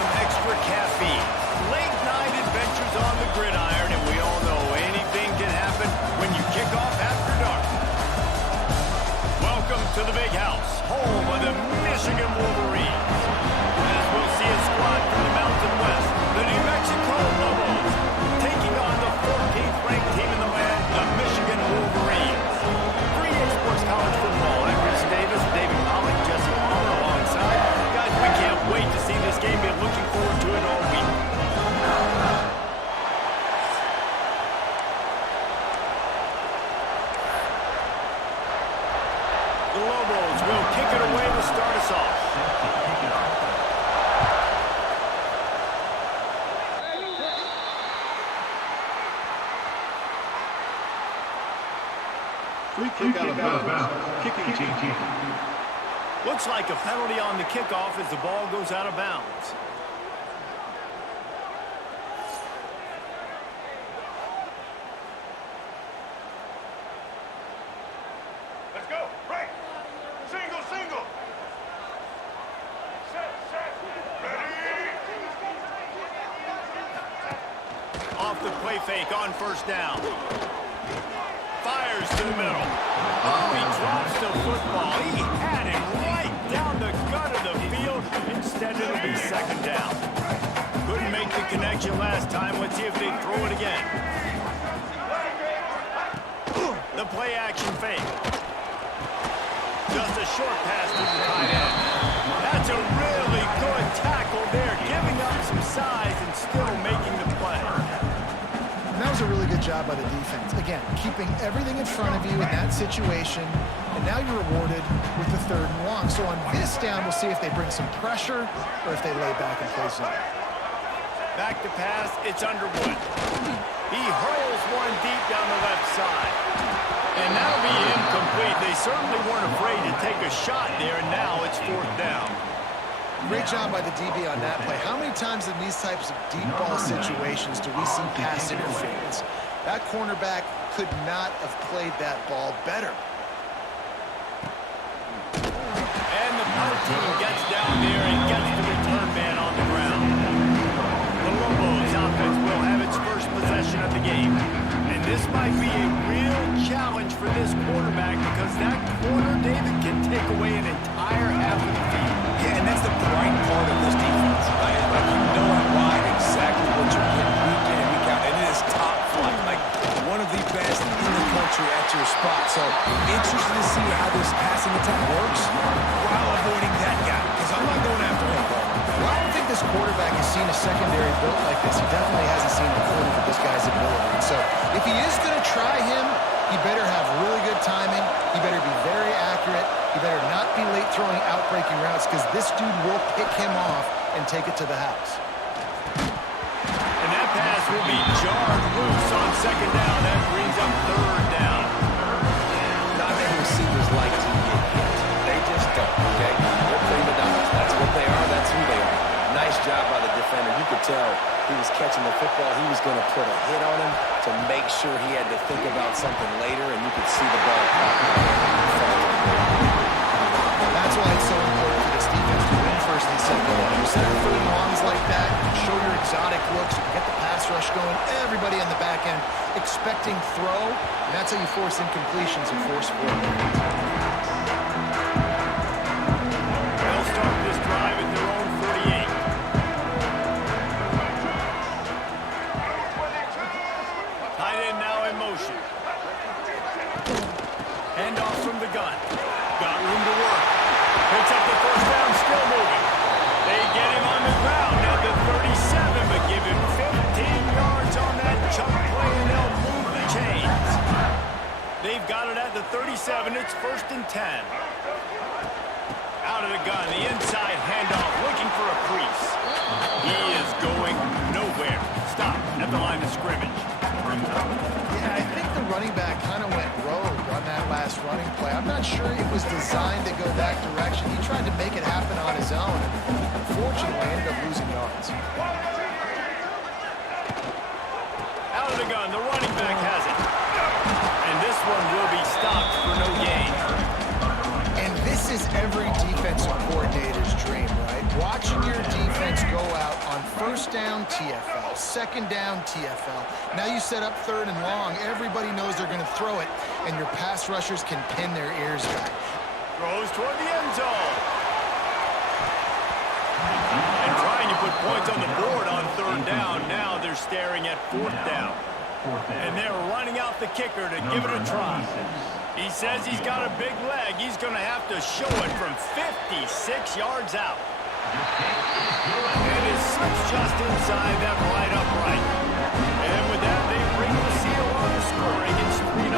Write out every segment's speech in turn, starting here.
some extra caffeine. Late night adventures on the gridiron, and we all know anything can happen when you kick off after dark. Welcome to the Big House, home of the Michigan Wolverines. As we'll see a squad from the Mountain West, the New Mexico Lobos, taking on the 14th ranked team in the land, the Michigan Wolverines. 3A Sports College Football. I'm Chris Davis, David Pollock, Jesse Palmer alongside. Guys, we can't wait to see this game. Been looking forward to it all week. The Lobos will kick it away to start us off. Free kick out of bounds. Kicking team. Looks like a penalty on the kickoff as the ball goes out of bounds. Let's go. Right. Single. Set. Ready. Off the play fake on first down. Fires to the middle. Oh, he drops the football. He had it right down the gut of the field. Instead, it'll be second down. Couldn't make the connection last time. Let's see if they throw it again. The play action fake. Just a short pass to the tight end. That's a really good tackle there, giving up some size and still making the play. And that was a really good job by the defense. Again, keeping everything in front of you in that situation, and now you're rewarded with the 3rd and long. So on this down, we'll see if they bring some pressure or if they lay back and play zone. Back to pass, it's Underwood. He hurls one deep down the left side. And that'll be incomplete. They certainly weren't afraid to take a shot there, and now it's 4th down. Great job by the DB on that play. How many times in these types of deep ball situations do we see pass interference? That cornerback could not have played that ball better. And the punt team gets down there and gets the return man on the ground. The Lobos offense will have its first possession of the game. And this might be a real challenge for this quarterback because that corner, David, can take away an entire half of the field. Yeah, and that's the bright part of this defense, right? Like, you know at wide exactly what you're getting week in and week out, and it is top flight, like one of the best in the country at your spot. So, interested to see how this passing attack works while avoiding that guy, because I'm not going after him, bro. Well, I don't think this quarterback has seen a secondary built like this. He definitely hasn't seen a corner with this guy's ability. And so, if he is going to try him, he better have really good timing. He better be very accurate. He better not be late throwing out-breaking routes because this dude will pick him off and take it to the house. And that pass will be jarred loose on second down. That brings up 3rd down. Not many receivers like to get hit. They just don't, okay? They're prima donnas. That's what they are. That's who they are. Nice job by the defender. You could tell he was catching the football. He was going to put a hit on him to make sure he had to think about something later, and you could see the ball popping out. That's why it's so important for this defense to win 1st and 2nd down. You set up 3rd and longs like that, show your exotic looks, you get the pass rush going, everybody on the back end expecting throw, and that's how you force incompletions and force 4 downs. They'll start this drive at their own 48. Tight end now in motion. Handoff from the gun. Got room to work. Picks up the 1st down, still moving. They get him on the ground at the 37, but give him 15 yards on that chunk play, and they'll move the chains. They've got it at the 37. It's 1st and 10. Out of the gun, the inside handoff, looking for a crease. He is going nowhere. Stop at the line of scrimmage. Yeah, I think the running back kind of went rogue on that last running play. I'm not sure it was designed to go that direction. He tried to make it happen on his own, and unfortunately ended up losing yards. Out of the gun, the running back has it. And this one will be stopped for no gain. And this is every defensive coordinator's dream, right? Watching your defense go out First down, TFL. Second down, TFL. Now you set up third and long. Everybody knows they're going to throw it, and your pass rushers can pin their ears back. Throws toward the end zone. And trying to put points on the board on third down. Now they're staring at fourth down. And they're running out the kicker to give it a try. He says he's got a big leg. He's going to have to show it from 56 yards out. And his slips just inside that right upright. And with that, they bring the seal on the scoring. It's 3-0.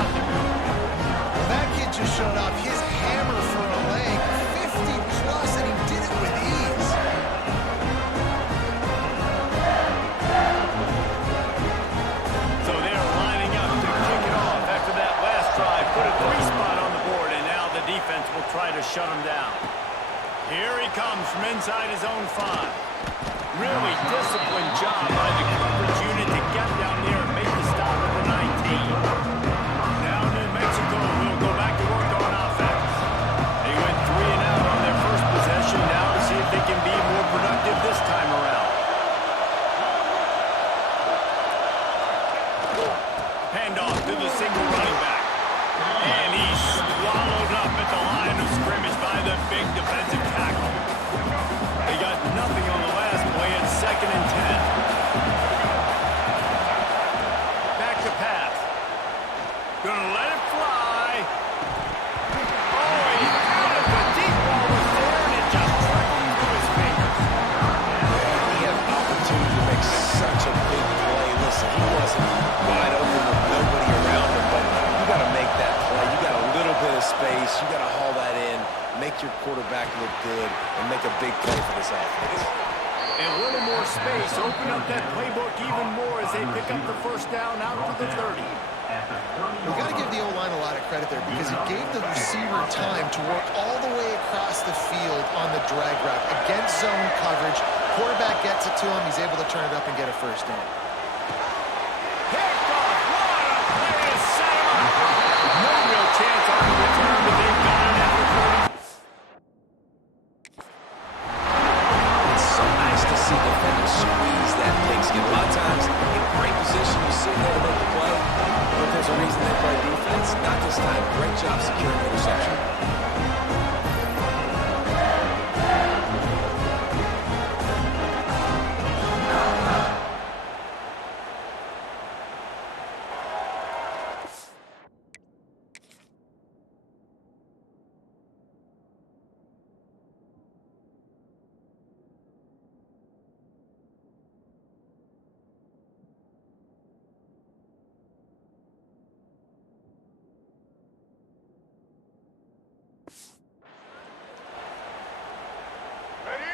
That kid just showed off his hammer for a leg. 50-plus, and he did it with ease. So they're lining up to kick it off after that last drive. Put a 3-spot on the board, and now the defense will try to shut them down. Here he comes from inside his own 5. Really disciplined job by the coverage unit to get down there and make the stop at the 19. Now New Mexico will go back to work on offense. They went 3 and out on their first possession. Now to see if they can be more productive this time around. Handoff to the single running back. And he's swallowed up at the line of scrimmage by the big defensive tackle. They got nothing on the last play at 2nd and 10. Back to pass. Gonna let it fly. Oh, he had it. The deep ball was there, and it just trickled through his fingers. He had an opportunity to make such a big play. Listen, he wasn't wide open with nobody around him, but you got to make that play. You got a little bit of space. You got to haul that in, make your quarterback look good, and make a big play for this offense. And a little more space. Open up that playbook even more as they pick up the first down out to the 30. We've got to give the O-line a lot of credit there because it gave the receiver time to work all the way across the field on the drag route against zone coverage. Quarterback gets it to him. He's able to turn it up and get a first down. Picked off. What a play to set him up. No real chance on the return, but they've got it at the 30. It's so nice to see defenders squeeze that pigskin. A lot of times, in great position, you sit there to make the play, but there's a reason they play defense. Not this time. Great job securing the interception.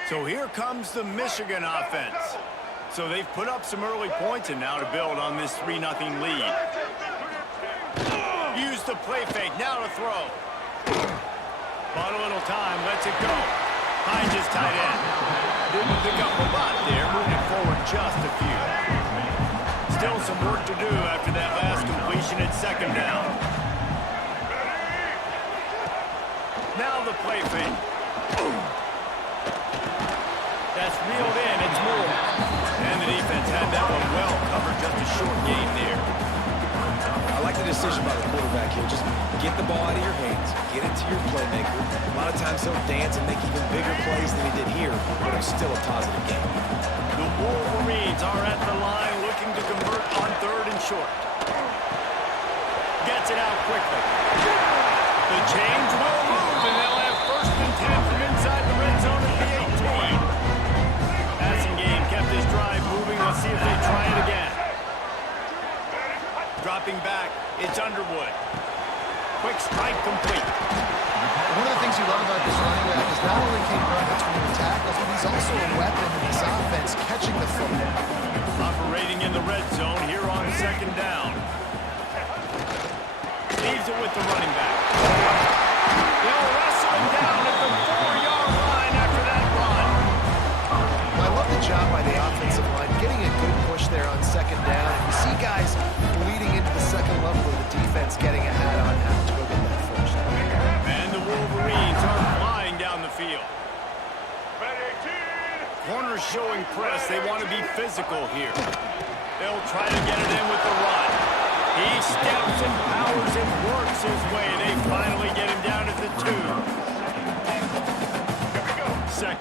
So here comes the Michigan offense. So they've put up some early points, and now to build on this 3-0 lead. Use the play fake, now to throw. Bought a little time, lets it go. Finds his tight end. Didn't pick up a lot there, moving forward just a few. Still some work to do after that last completion at 2nd down. Now the play fake. That's reeled in, it's more. And the defense had that one well covered, just a short game there. I like the decision by the quarterback here. Just get the ball out of your hands, get it to your playmaker. A lot of times he'll dance and make even bigger plays than he did here, but it's still a positive game. The Wolverines are at the line looking to convert on 3rd and short. Gets it out quickly. The change will move, and they'll have 1st and 10 from inside the red zone at the 18. Passing game kept this drive moving. Let's see if they try it again. Dropping back, it's Underwood. Quick strike complete. One of the things you love about this running back is not only can he run between the tackles, but he's also a weapon in this offense, catching the football. Operating in the red zone here on 2nd down. Leaves it with the running back. They'll wrestle him down at the 4-yard line after that run. Well, I love the job by the offensive line, getting a good push there on 2nd down. And you see guys bleeding into the 2nd level of the defense getting a hat on having to go get that first. And the Wolverines are flying down the field. corners showing press. They want to be physical here. They'll try to get it in with the run. He steps and powers and works his way. They finally get him down at the 2. Here we go. Second.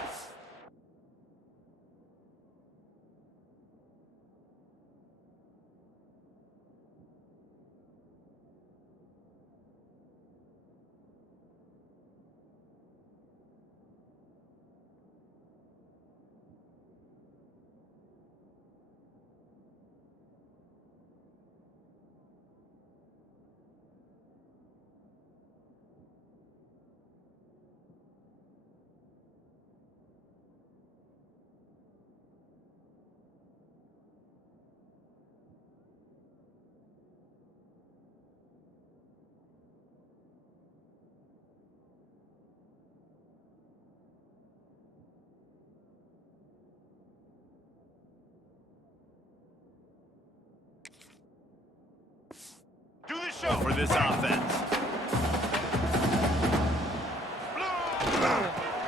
Do the show. For this offense.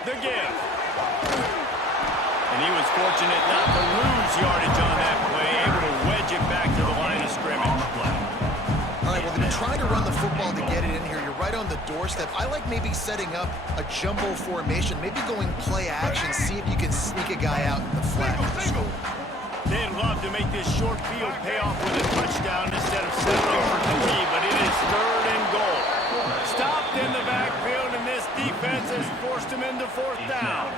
The give. And he was fortunate not to lose yardage on that play, able to wedge it back to the line of scrimmage. All right, well, they've been trying to run the football to get it in here. You're right on the doorstep. I like maybe setting up a jumbo formation, maybe going play action, see if you can sneak a guy out in the flat. Single. They'd love to make this short field pay off with a touchdown instead of settling for 3, but it is 3rd and goal. Stopped in the backfield, and this defense has forced him into 4th down.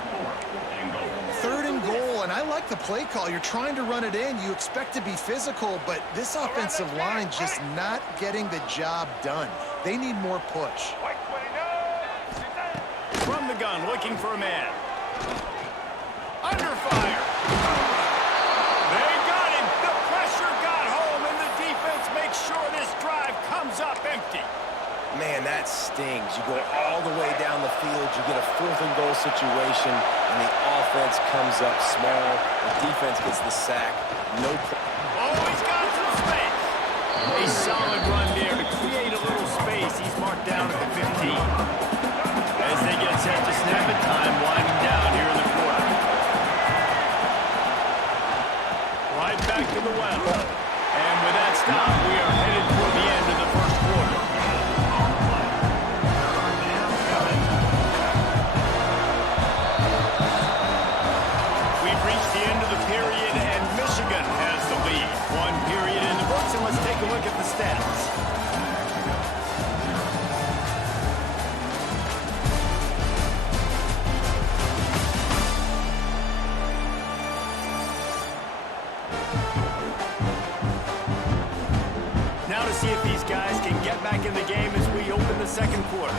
3rd and goal, and I like the play call. You're trying to run it in. You expect to be physical, but this offensive line just not getting the job done. They need more push. White 29. From the gun, looking for a man. Under fire. They got him. The pressure got home, and the defense makes sure this drive comes up empty. Man, that stings. You go all the way down the field, you get a 4th and goal situation, and the offense comes up small. The defense gets the sack. No. Oh, he's got some space. A solid run there to create a little space. He's marked down at the 15. As they get set to snap it, time winding down here in the quarter. Right back to the well. And with that stop, we are headed toward the end of the first quarter. We've reached the end of the period, and Michigan has the lead. 1 period in the books, and let's take a look at the stats. Now to see if these guys can get back in the game as we open the second quarter.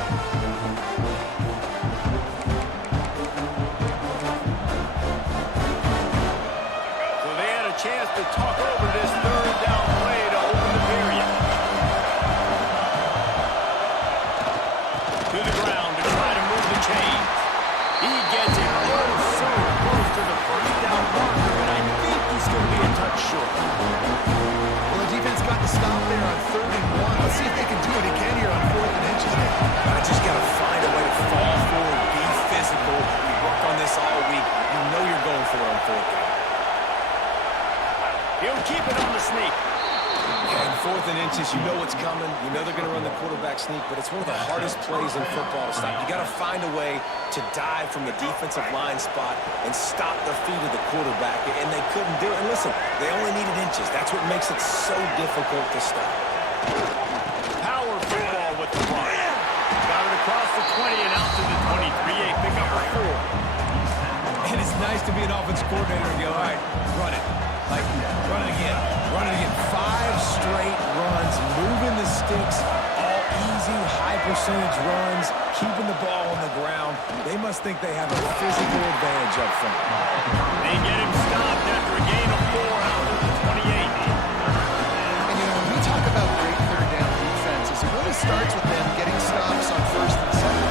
So they had a chance to talk over this 3rd down play to open the period. To the ground to try to move the chains. He gets it so close to the 1st down marker, but I think he's going to be a touch short. Well, the defense got the stop there on 3rd and 1. Let's see if they can do it again here on 4th and inches now. I just got to find a way to fall forward, be physical. You work on this all week. You know you're going for it on 4th down. He'll keep it on the sneak. And 4th and inches, you know what's coming. You know they're going to run the quarterback sneak, but it's one of the hardest plays in football to stop. You got to find a way to dive from the defensive line spot and stop the feet of the quarterback, and they couldn't do it. And listen, they only needed inches. That's what makes it so difficult to stop. Power football with the run. Got it across the 20 and out to the 23. A pickup for 4. And it's nice to be an offensive coordinator and go, all right, run it. Like, run it again. Run it again. 5 straight runs, moving the sticks, all easy, high percentage runs, keeping the ball on the ground. They must think they have a physical advantage up front. They get him stopped after a gain of 4 out to the 28. And, you know, when we talk about great 3rd down defenses, it really starts with them getting stops on 1st and 2nd.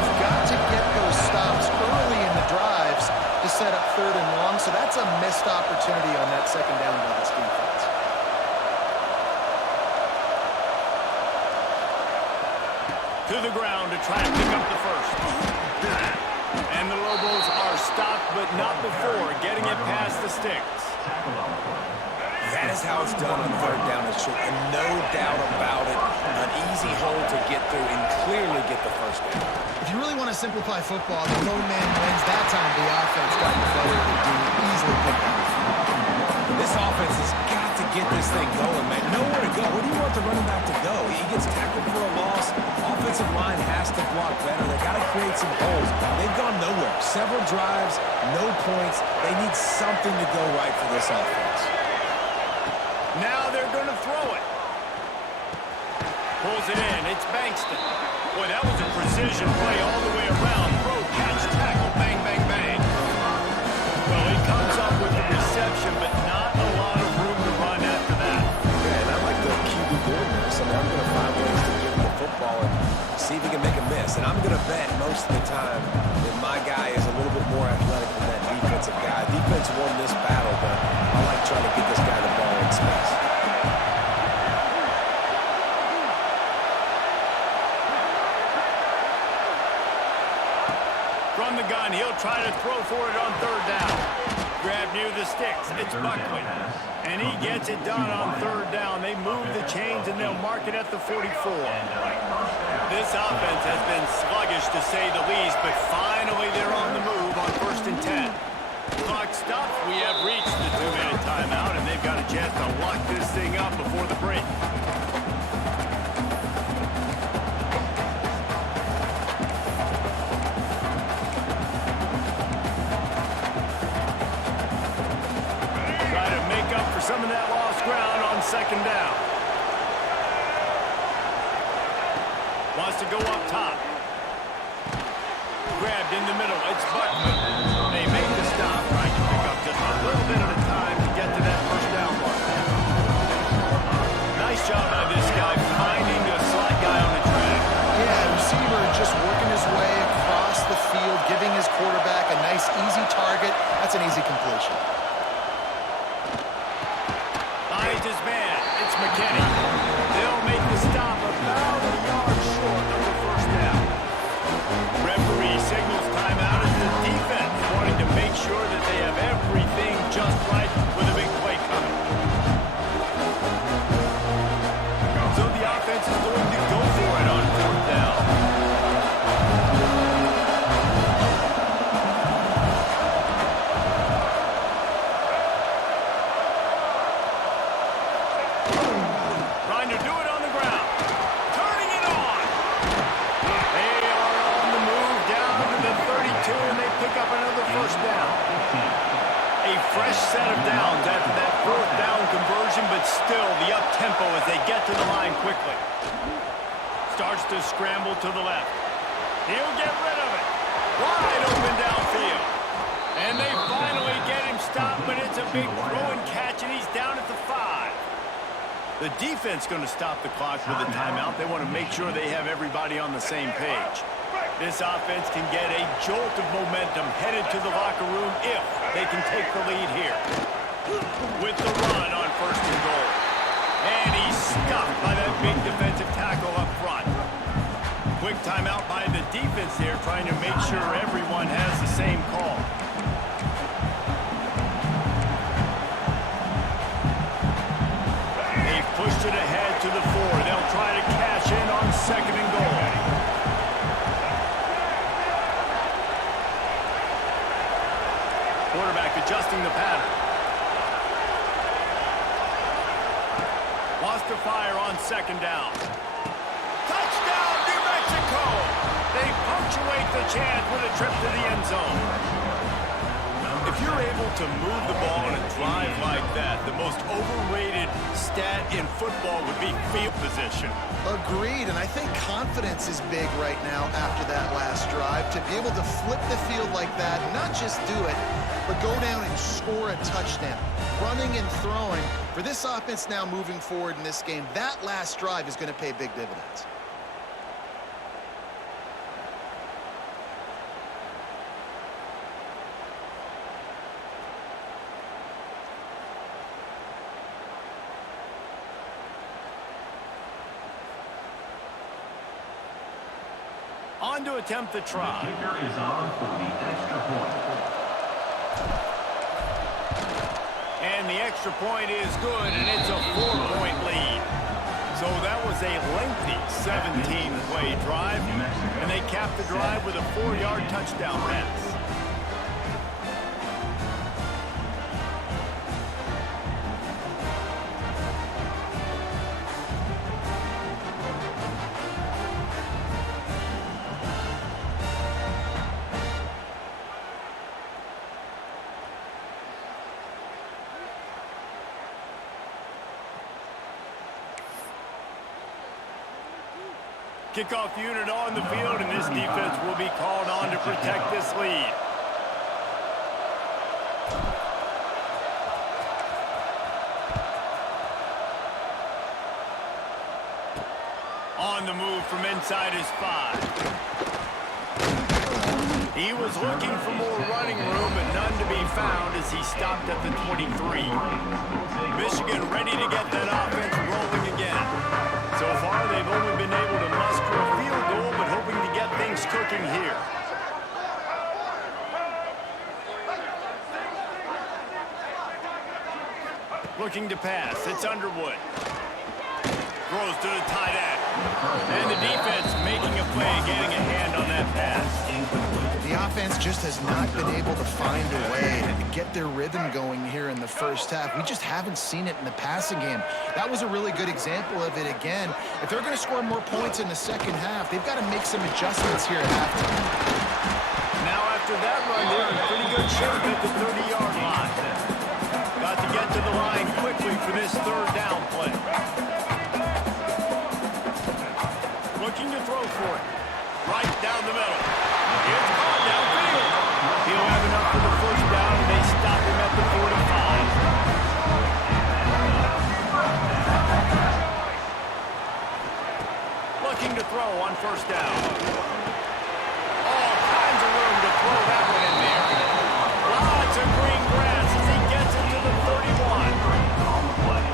You've got to get those stops early in the drives to set up 3rd and long, so that's a missed opportunity on that 2nd down by this defense. To the ground to try to pick up the 1st. And the Lobos are stopped, but not before getting it past the sticks. That is how it's done on third down and short, and no doubt about it, an easy hole to get through and clearly get the first down. If you really want to simplify football, the lone man wins. That time the offense got the better of the team, easily picked up. This offense has got to get this thing going, man. Nowhere to go. Where do you want the running back to go? He gets tackled for a loss. Offensive line has to block better. They got to create some holes. They've gone nowhere. Several drives, no points. They need something to go right for this offense. Now they're going to throw it. Pulls it in. It's Bankston. Boy, that was a precision play all the way around. Throw, catch, tackle, bang, bang, bang. Well, he comes up with the reception, but not a lot of room to run after that. Yeah, and I like the QB doing this. I mean, I'm going to find ways to give him the football and see if he can make a miss. And I'm going to bet most of the time that my guy is a little bit more athletic than that defensive guy. Defense won this battle, but I like trying to get this guy the ball in space. From the gun, he'll try to throw for it on third down. Grab near the sticks. It's Buckley. And he gets it done on third down. They move the chains, and they'll mark it at the 44. This offense has been sluggish, to say the least, but finally they're on the move on 1st and 10. Clock stops. We have reached the 2-minute timeout, and they've got a chance to lock this thing up before the break. Try to make up for some of that lost ground on 2nd down. Wants to go up top. Grabbed in the middle. It's Buckley. They make the stop, trying to pick up just a little bit at a time to get to that 1st down mark. Nice job by this guy finding the slot guy on the track. Yeah, receiver just working his way across the field, giving his quarterback a nice, easy target. That's an easy completion. Finds his man. It's McKinney. They'll make the stop about a yard short of the 1st down. Referee signals timeout as the defense wanting to make sure that they have everything just right with a big play coming. So the offense is going to go for it on 4th down. Trying to do it on the ground. Turning it on. They are on the move down to the 32, and they pick up another 1st down. A fresh set of downs after that 4th down conversion, but still the up-tempo as they get to the line quickly. Starts to scramble to the left. He'll get rid of it. Wide open downfield. And they finally get him stopped, but it's a big throw and catch, and he's down at the 5. The defense going to stop the clock with a timeout. They want to make sure they have everybody on the same page. This offense can get a jolt of momentum headed to the locker room if they can take the lead here. With the run on 1st and goal. And he's stuffed by that big defensive tackle up front. Quick timeout by the defense there, trying to make sure everyone has the same call. They've pushed it ahead to the 4. They'll try to cash in on 2nd and goal. Quarterback adjusting the pattern. Wants to fire on 2nd down. Touchdown, New Mexico! They punctuate the chance with a trip to the end zone. If you're able to move the ball on a drive like that, the most overrated stat in football would be field position. Agreed, and I think confidence is big right now after that last drive. To be able to flip the field like that, not just do it, but go down and score a touchdown. Running and throwing, for this offense now moving forward in this game, that last drive is going to pay big dividends. On to attempt the try. The kicker is on for the extra point. And the extra point is good, and it's a 4-point lead. So that was a lengthy 17-play drive, and they capped the drive with a 4-yard touchdown pass. Kickoff unit on the field, and this defense will be called on to protect this lead. On the move from inside his 5. He was looking for more running room, but none to be found as he stopped at the 23. Michigan ready to get that offense rolling again. So far, they've only been able to muster a field goal, but hoping to get things cooking here. Looking to pass. It's Underwood. Throws to the tight end. And the defense making a play, getting a hand on that pass. The offense just has not been able to find a way to get their rhythm going here in the first half. We just haven't seen it in the passing game. That was a really good example of it again. If they're going to score more points in the second half, they've got to make some adjustments here at halftime. Now after that run, they're in pretty good shape at the 30-yard line. Got to get to the line quickly for this third down play. Looking to throw for it. Right down the middle. It's caught downfield. He'll have enough for the first down, and they stop him at the 45. Looking to throw on first down. All kinds of room to throw that one in there. Lots of green grass as he gets it to the 31.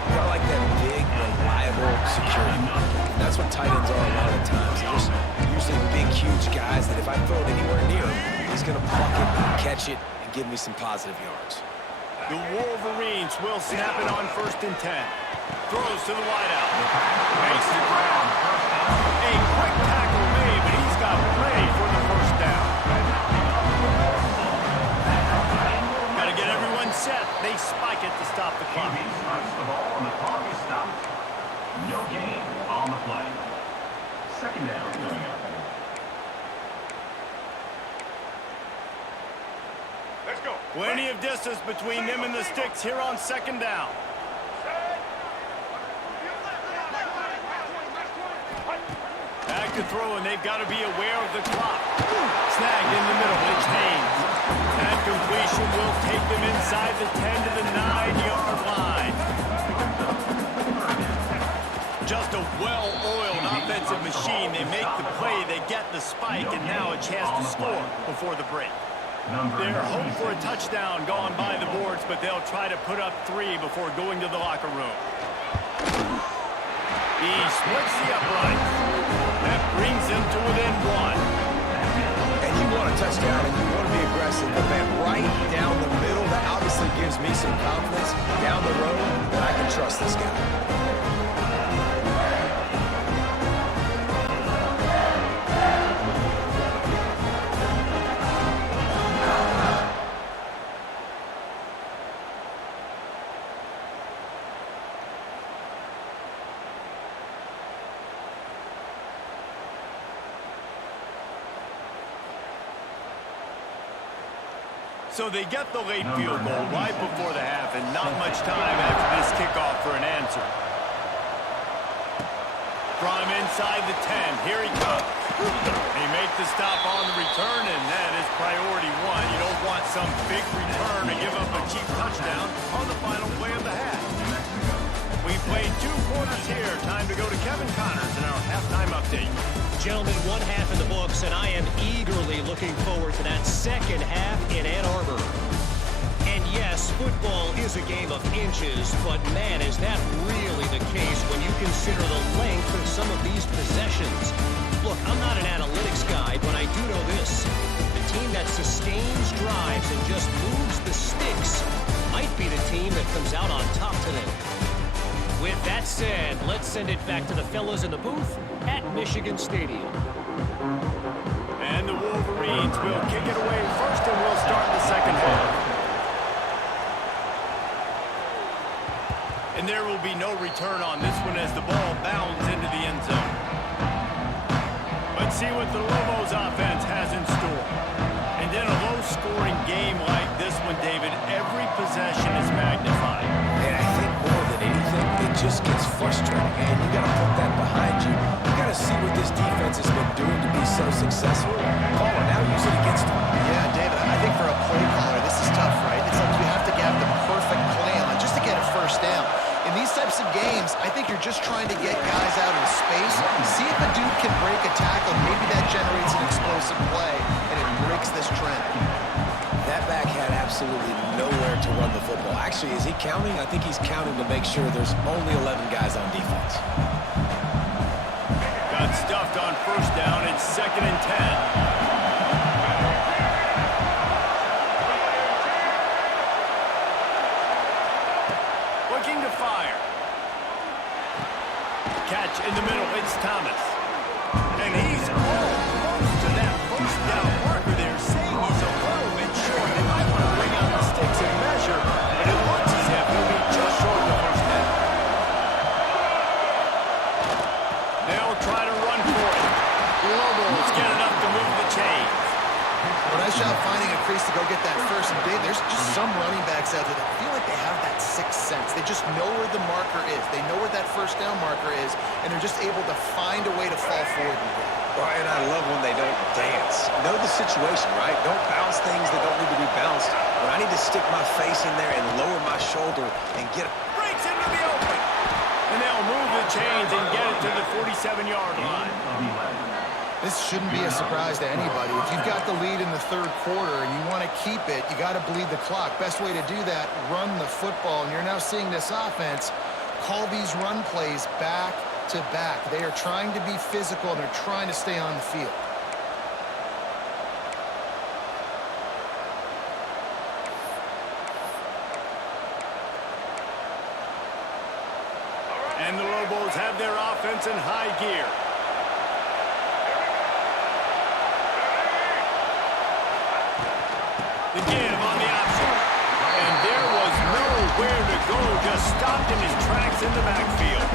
I like that big, reliable security market. And that's what tight ends are a lot of the times. They're just usually big, huge guys that if I throw it anywhere near him, he's going to pluck it, catch it, and give me some positive yards. The Wolverines will snap it on 1st and 10. Throws to the wideout. Makes the grab. A quick tackle made, but he's got plenty for the first down. Got to get everyone set. They spike it to stop the clock. Strikes the ball and the clock is stopped. No gain on the play. Second down coming up. Let's go. Plenty of distance between them and the sticks here on 2nd down. Back to throw, and they've got to be aware of the clock. Snagged in the middle. It's Haynes. That completion will take them inside the 10 to the 9-yard line. Just a well-oiled offensive machine. They make the play, they get the spike, and now a chance to score before the break. They're hoping for a touchdown going by the boards, but they'll try to put up 3 before going to the locker room. He splits the uprights. That brings him to within 1. And you want a touchdown, and you want to be aggressive, but man, right down the middle, that obviously gives me some confidence down the road that I can trust this guy. So they get the late field goal right before the half, and not much time after this kickoff for an answer. From inside the 10, here he comes. They make the stop on the return, and that is priority 1. You don't want some big return to give up a cheap touchdown on the final play of the half. We played 2 quarters here. Time to go to Kevin Connors in our halftime update. Gentlemen, 1 half in the books, and I am eagerly looking forward to that second half in Ann Arbor. And yes, football is a game of inches, but man, is that really the case when you consider the length of some of these possessions. Look, I'm not an analytics guy, but I do know this. The team that sustains drives and just moves the sticks might be the team that comes out on top today. With that said, let's send it back to the fellas in the booth at Michigan Stadium. And the Wolverines will kick it away first, and we'll start the second half. And there will be no return on this one as the ball bounds into the end zone. Let's see what the Lobos offense has in store. And in a low-scoring game like this one, David, every possession is magnified. And I think more than anything, it just gets frustrating. And you got to put that behind you. You got to see what this defense has been doing to be so successful. Call it now, use it against them. Yeah, David, I think for a play caller, this is tough, right? It's like you have to have the perfect play on just to get a first down. In these types of games, I think you're just trying to get guys out in space, see if a dude can break a tackle. Maybe that generates an explosive play, and it breaks this trend. That back had absolutely nowhere to run the football. Actually, is he counting? I think he's counting to make sure there's only 11 guys on defense. Got stuffed on first down. It's 2nd and 10. Looking to fire. Catch in the middle. It's Thomas. And he's almost to that first down marker there, saying he's a little bit short. They might want to bring out the sticks and measure, but it looks as if he'll be just short of the first down. They'll try to run for it. The Lobos get enough to move the chains. Well, nice job finding a crease to go get that first. And Dave, there's just some running backs out there that feel like they have that sixth sense. They just know where the marker is. They know where that first down marker is, and they're just able to find a way to fall forward and go. Right, and I love when they don't dance. Know the situation, right? Don't bounce things that don't need to be bounced. When I need to stick my face in there and lower my shoulder and get it. Breaks into the open. And they'll move the chains and get it to the 47-yard line. This shouldn't be a surprise to anybody. If you've got the lead in the third quarter and you want to keep it, you got to bleed the clock. Best way to do that, run the football. And you're now seeing this offense call these run plays back to back. They are trying to be physical, and they're trying to stay on the field. And the Lobos have their offense in high gear. The give on the option. And there was nowhere to go, just stopped in his tracks in the backfield.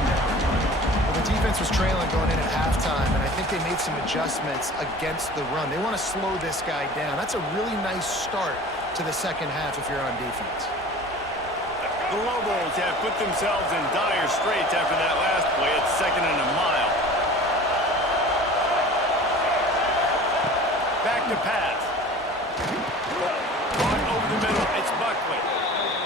Well, the defense was trailing going in at halftime, and I think they made some adjustments against the run. They want to slow this guy down. That's a really nice start to the second half if you're on defense. The Lobos have put themselves in dire straits after that last play. It's 2nd and a mile. Back to pass. Caught over the middle. It's Buckley.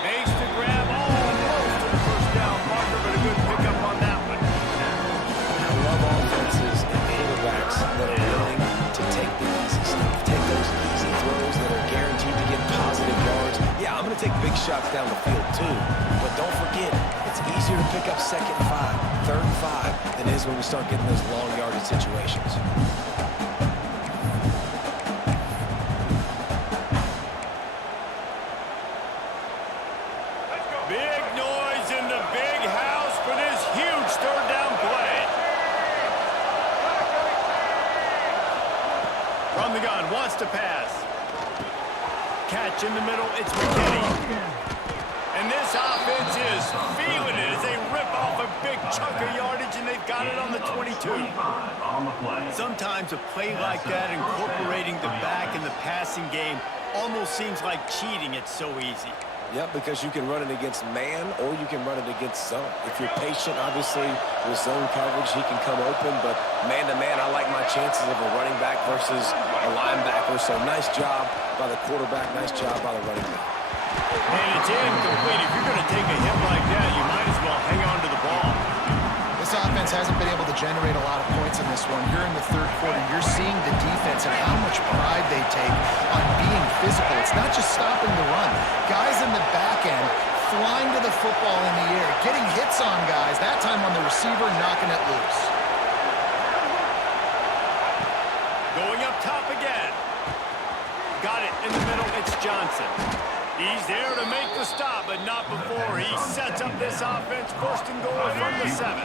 Makes the grab almost to the first down marker, but a good pickup on that one. I love offenses and quarterbacks that are willing to take the easy stuff. Take those easy throws that are guaranteed to get positive yards. Yeah, I'm going to take big shots down the field too, but don't forget, it's easier to pick up 2nd and 5, 3rd and 5 than it is when we start getting those long yardage situations. Big noise in the big house for this huge third down play. From the gun, wants to pass. Catch in the middle, it's McKinney. And this offense is feeling it as they rip off a big chunk of yardage, and they've got it on the 22. Sometimes a play like that, incorporating the back in the passing game, almost seems like cheating. It's so easy. Yep, because you can run it against man or you can run it against zone. If you're patient, obviously, with zone coverage, he can come open. But man-to-man, I like my chances of a running back versus a linebacker. So nice job by the quarterback, nice job by the running back. And it's incomplete. If you're going to take a hit like that, you might as well hang on to the ball. This offense hasn't been able to generate a lot of points points in this one. Here in the third quarter, you're seeing the defense and how much pride they take on being physical. It's not just stopping the run. Guys in the back end flying to the football in the air, getting hits on guys, that time on the receiver, knocking it loose. Going up top again. Got it in the middle. It's Johnson. He's there to make the stop, but not before he sets up this offense. First and goal from the 7.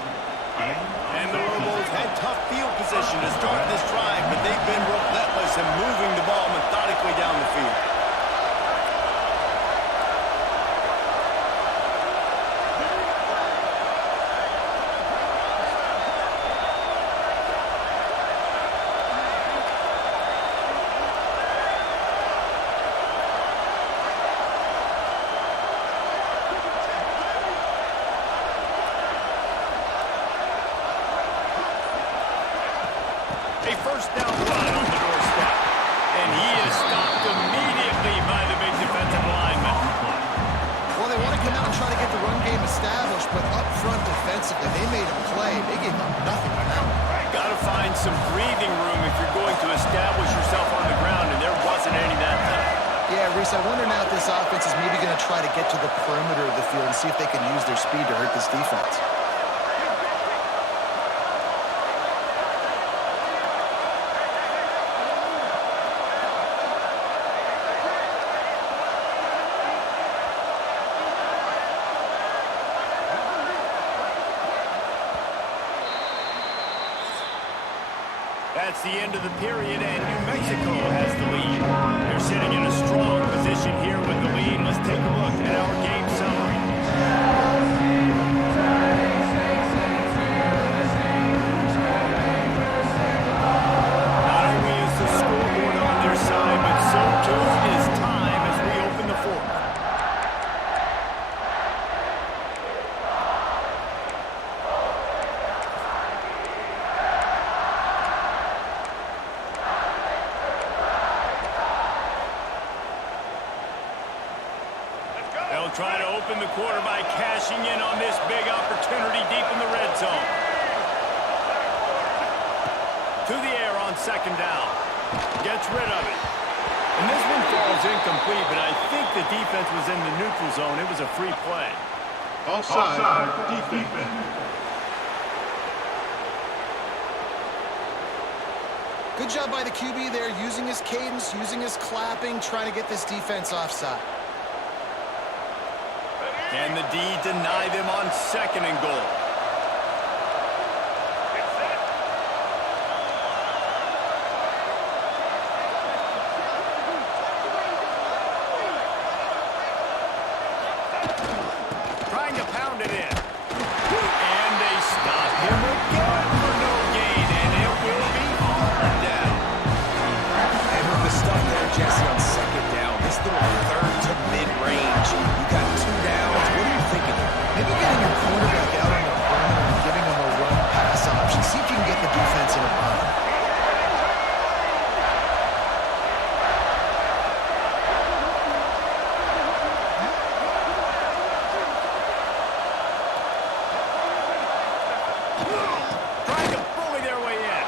And the Lobos had tough field position to start this drive, but they've been relentless in moving the ball methodically down the field. A first down run on the doorstep. And he is stopped immediately by the big defensive lineman. Well, they want to come out and try to get the run game established, but up front defensively, they made a play. They gave up nothing on that one. Got to find some breathing room if you're going to establish yourself on the ground, and there wasn't any that time. Yeah, Reese, I wonder now if this offense is maybe going to try to get to the perimeter of the field and see if they can use their speed to hurt this defense. That's the end of the period, and New Mexico has the lead. They're sitting in a strong position here with the lead. Let's take a look at our game summary. Not only is the scoreboard on their side, but so too is time as we open the fourth. They'll try to open the quarter by cashing in on this big opportunity deep in the red zone. To the air on second down. Gets rid of it. And this one falls incomplete, but I think the defense was in the neutral zone. It was a free play. Offside, defense. Good job by the QB there, using his cadence, using his clapping, trying to get this defense offside. Can the D deny them on second and goal? Trying to pound it in. And they stop him again for no gain, and it will be hard down. And with the stuff there, Jesse, on second down, this little third to mid-range, you got 2 downs. What are you thinking here? Maybe getting your quarterback out on the perimeter and giving him a run-pass option. See if you can get the defense in a bind. Trying to bully their way in.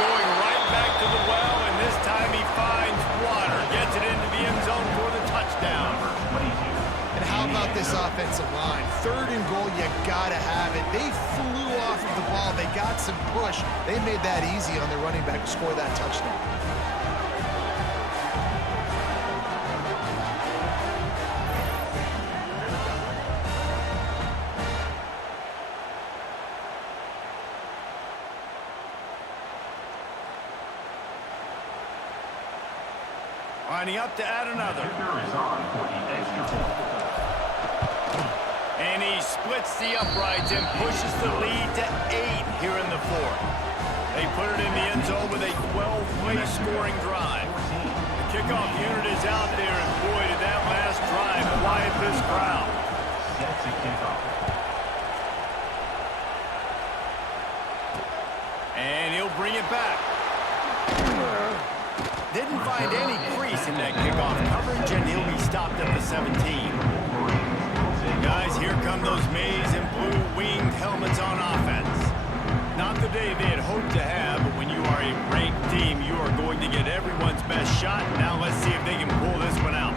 Going right back to the well, and this time he finds water. Gets it into the end zone for the touchdown. And how about this offensive line? Third and goal, you gotta have it. They flew off of the ball. They got some push. They made that easy on their running back to score that touchdown. Lining up to add another. And he splits the uprights and pushes the lead to 8 here in the fourth. They put it in the end zone with a 12-play scoring drive. The kickoff unit is out there, and boy, did that last drive quiet this crowd. That's a kickoff. And he'll bring it back. Didn't find any crease in that kickoff coverage, and he'll be stopped at the 17. Guys, here come those maize and blue winged helmets on offense. Not the day they had hoped to have, but when you are a ranked team, you are going to get everyone's best shot. Now let's see if they can pull this one out.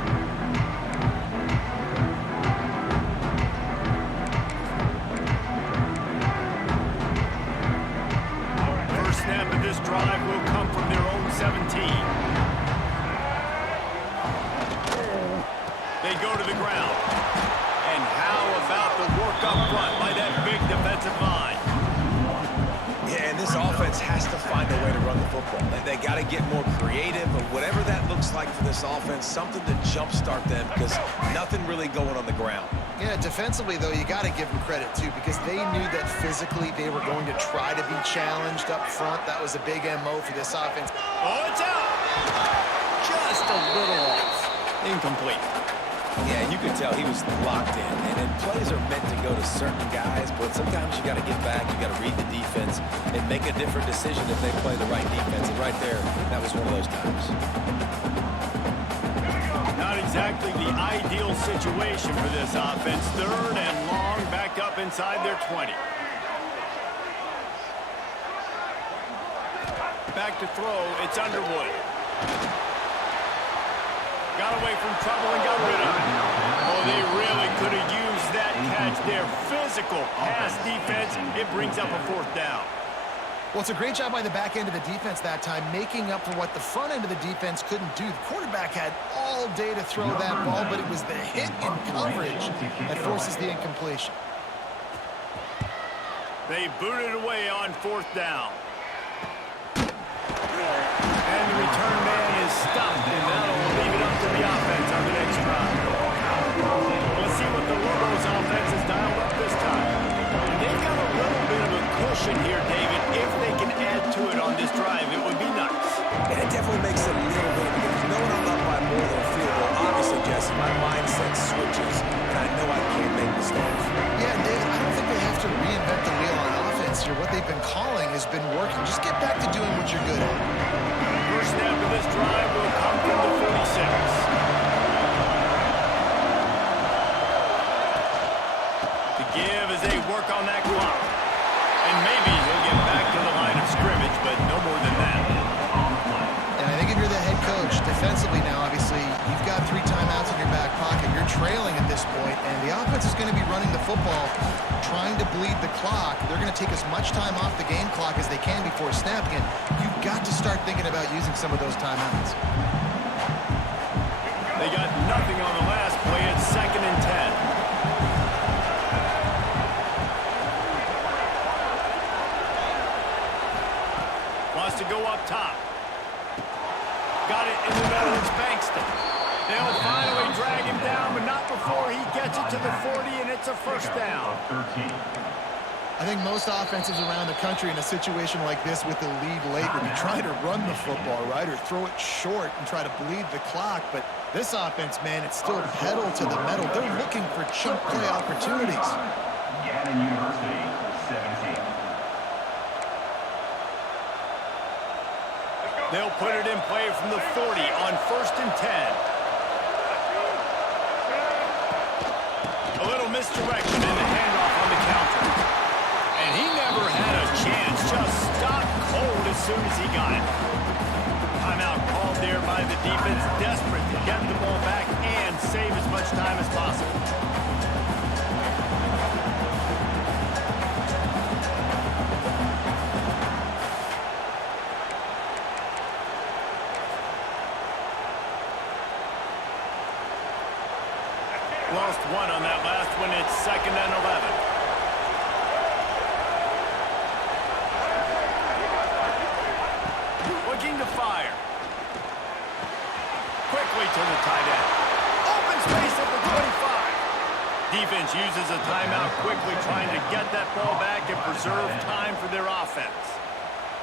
First snap of this drive will come from their own 17. They go to the ground. And how about the work up front by that big defensive line? Yeah, and this offense has to find a way to run the football. They got to get more creative, or whatever that looks like for this offense, something to jumpstart them, because nothing really going on the ground. Yeah, defensively, though, you got to give them credit, too, because they knew that physically they were going to try to be challenged up front. That was a big MO for this offense. Oh, it's out! Just a little off. Incomplete. Yeah, you could tell he was locked in. And plays are meant to go to certain guys, but sometimes you got to get back, you got to read the defense, and make a different decision if they play the right defense. And right there, that was one of those times. Not exactly the ideal situation for this offense. Third and long, back up inside their 20. Back to throw, it's Underwood. Got away from trouble and got rid of it. Oh, they really could have used that catch there. Physical pass defense. It brings up a fourth down. Well, it's a great job by the back end of the defense that time, making up for what the front end of the defense couldn't do. The quarterback had all day to throw that ball, but it was the hit in coverage that forces the incompletion. They booted away on fourth down. And the return man is stopped, and that'll leave it up to the offense on the next drive. Let's see what the Lobos offense has dialed up this time. And they've got a little bit of a cushion here, David. If they can add to it on this drive, it would be nice. And it definitely makes it a little bit, because knowing I'm up by more than a field goal, obviously, Jesse, my mindset switches, and I know I can't make mistakes. Yeah, and David, I don't think they have to reinvent the wheel on offense here. What they've been calling has been working. Just get back to doing what you're good at. First snap of this drive will come from the 46. The give as they work on that clock. And maybe he'll get back to the line of scrimmage, but no more than that. And I think if you're the head coach, defensively now, obviously, you've got 3 timeouts in your back pocket. You're trailing at this point, and the offense is going to be running the football, trying to bleed the clock. They're going to take as much time off the game clock as they can before snapping it. You've got to start thinking about using some of those timeouts. They got nothing on the last play. It's 2nd and 10. Wants to go up top. Got it in the middle. It's Bankston. They'll finally drag him down, but not before he gets it to the 40, and it's a first down. I think most offenses around the country in a situation like this with the lead late would be trying to run the football, right, or throw it short and try to bleed the clock. But this offense, man, it's still pedal to the metal. They're looking for chunk play opportunities. Gannon University, 17. They'll put it in play from the 40 on 1st and 10. A little misdirection in the handoff on the counter. And he never had a chance. Just stopped cold as soon as he got it. Timeout called there by the defense, desperate to get the ball back and save as much time as possible. Lost one on that last one. It's 2nd and 11. Looking to fire. Quickly to the tight end. Open space at the 25. Defense uses a timeout quickly, trying to get that ball back and preserve time for their offense.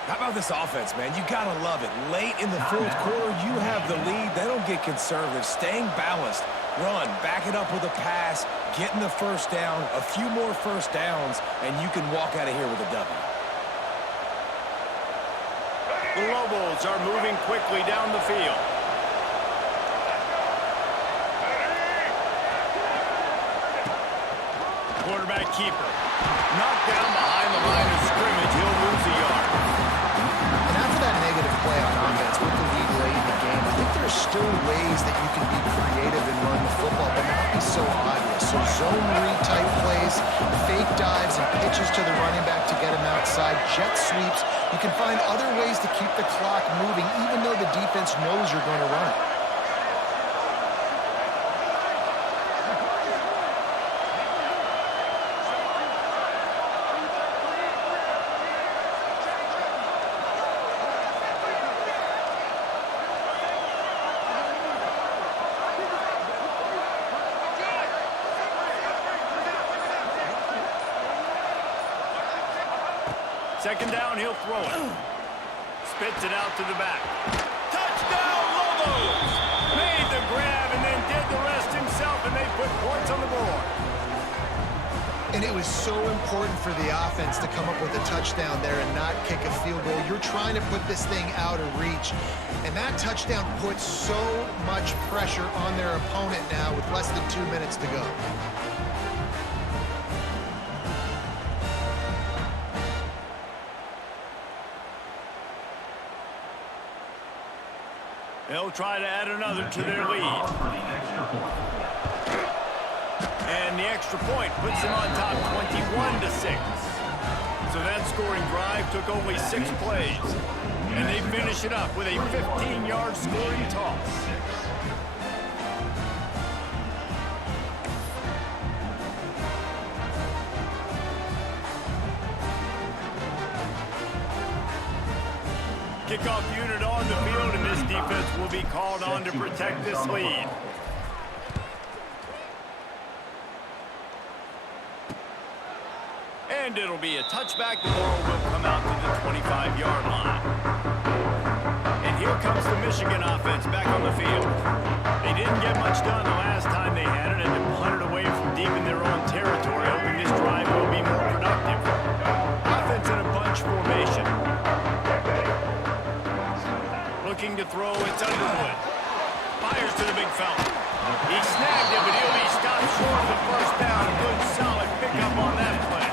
How about this offense, man? You got to love it. Late in the 4th quarter, you have the lead. They don't get conservative. Staying balanced. Run, back it up with a pass, getting the first down, a few more first downs, and you can walk out of here with a W. The Lobos are moving quickly down the field. Quarterback keeper. Knocked down behind the line of scrimmage. He'll lose a yard. And after that negative play on offense with the lead late in the game, I think there's still ways that you can be creative and run the football, but not be so obvious. So zone read type plays, fake dives and pitches to the running back to get him outside, jet sweeps. You can find other ways to keep the clock moving even though the defense knows you're going to run it. Second down, he'll throw it. Spits it out to the back. Touchdown, Lobos! Made the grab and then did the rest himself, and they put points on the board. And it was so important for the offense to come up with a touchdown there and not kick a field goal. You're trying to put this thing out of reach. And that touchdown puts so much pressure on their opponent now with less than 2 minutes to go. They'll try to add another to their lead. And the extra point puts them on top 21-6. So that scoring drive took only 6 plays. And they finish it up with a 15-yard scoring toss. Kickoff unit on the field, and this defense will be called on to protect this lead. And it'll be a touchback. The ball will come out to the 25-yard line. And here comes the Michigan offense back on the field. They didn't get much done the last time they had it, and they punted away from deep in their own territory, hoping this drive will be more productive. Offense in a bunch formation. Looking to throw, it's Underwood. Fires to the big fella. He snagged it, but he'll be stopped short of the first down. Good, solid pickup on that play.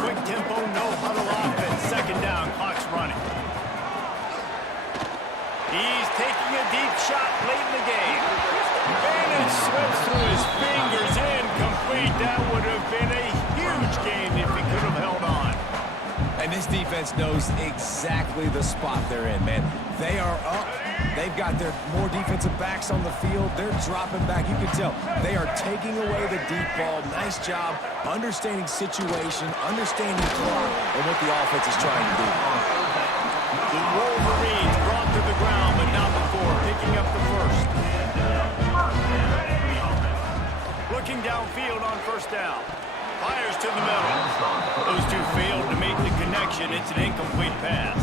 Quick tempo, no huddle offense. Second down, clock's running. He's taking a deep shot late in the game. And it slips through his fingers, incomplete. That would have been a huge game if he could have held on. And this defense knows exactly the spot they're in, man. They are up. They've got their more defensive backs on the field. They're dropping back. You can tell they are taking away the deep ball. Nice job understanding situation, understanding clock, and what the offense is trying to do. The Wolverines brought to the ground, but not before picking up the first. Looking downfield on first down. Fires to the middle. Those two failed to make the connection. It's an incomplete pass.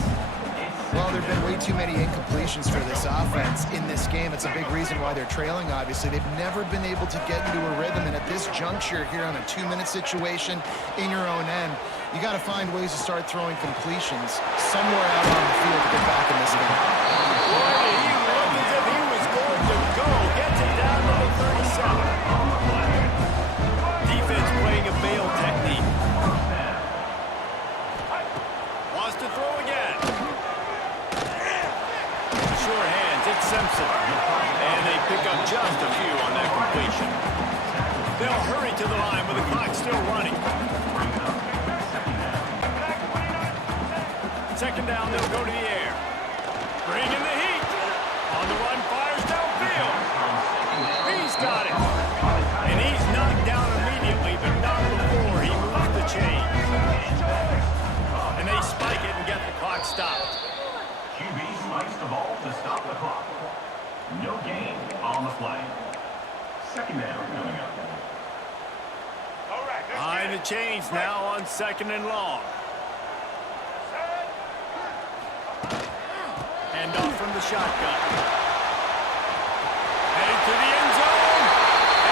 Well, there have been way too many incompletions for this offense in this game. It's a big reason why they're trailing, obviously. They've never been able to get into a rhythm, and at this juncture here on a 2-minute situation in your own end, you got to find ways to start throwing completions somewhere out on the field to get back in this game. Boy, he looked as if he was going to go. Gets it down to the 37. Defense playing a bail technique. Wants to throw again. Short hands, it's Simpson. And they pick up just a few on that completion. They'll hurry to the line with the clock still running. Second down, they'll go to the air. Bring in the heat. On the run, fires downfield. He's got it. And he's knocked down immediately, but not before he moves the chains. And they spike it and get the clock stopped. QB spikes the ball to stop the clock. No gain on the play. Second down coming up. Behind the chains now on second and long. Hand off from the shotgun. Headed to the end zone.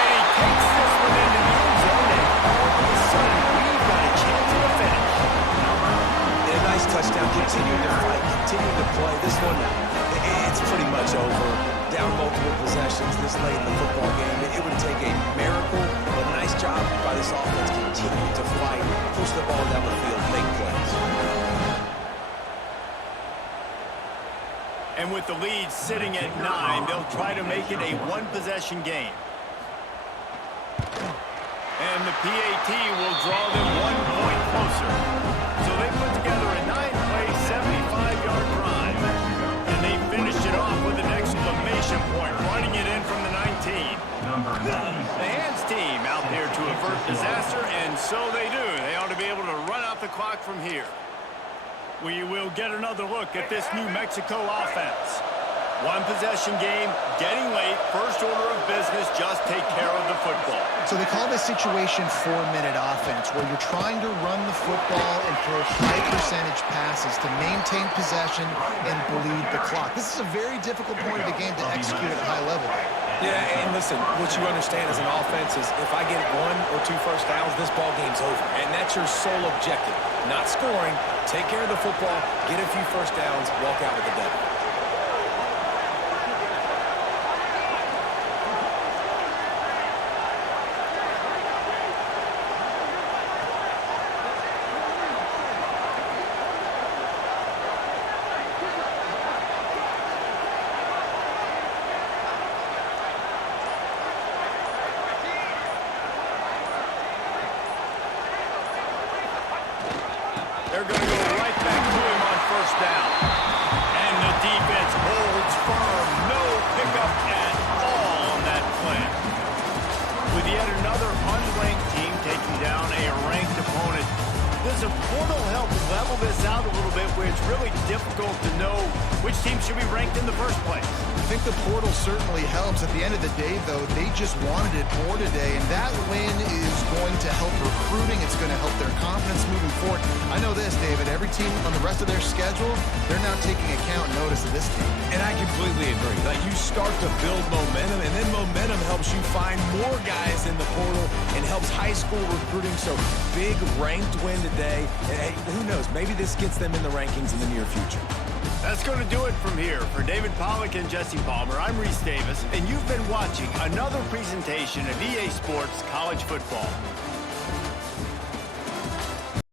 And he takes this one into the end zone. And all of a sudden, we've got a chance at a finish. A nice touchdown. Continuing to fight, continuing to play. This one, it's pretty much over. Down multiple possessions this late in the football game. It would take a miracle, but nice job by this offense continue to fight, push the ball down the field, make plays. And with the lead sitting at 9, they'll try to make it a one-possession game. And the PAT will draw them 1 point closer. So they put together a 9-play, 75-yard drive. And they finished it off with an exclamation point, running it in from the 19. The hands team out there to avert disaster, and so they do. They ought to be able to run out the clock from here. We will get another look at this New Mexico offense. One-possession game, getting late, first order of business, just take care of the football. So they call this situation 4-minute offense, where you're trying to run the football and throw high-percentage passes to maintain possession and bleed the clock. This is a very difficult point of the game to execute at a high level. Yeah, and listen, what you understand as an offense is if I get 1 or 2 first downs, this ball game's over. And that's your sole objective. Not scoring, take care of the football, get a few first downs, walk out with the W. They're going to go right back to him on first down. And the defense holds firm. No pickup at all on that play. With yet another unranked team taking down a ranked opponent, does a portal help level this out a little bit where it's really difficult to know which team should be ranked in the first place? I think the portal certainly helps. At the end of the day, though, they just wanted it more today, and that win is going to help recruiting. It's going to help their confidence moving forward. I know this, David, every team on the rest of their schedule, they're now taking account and notice of this team. And I completely agree. Like, you start to build momentum, and then momentum helps you find more guys in the portal and helps high school recruiting. So big ranked win today. And hey, who knows? Maybe this gets them in the rankings in the near future. That's going to do it from here. For David Pollack and Jesse Palmer, I'm Reese Davis, and you've been watching another presentation of EA Sports College Football.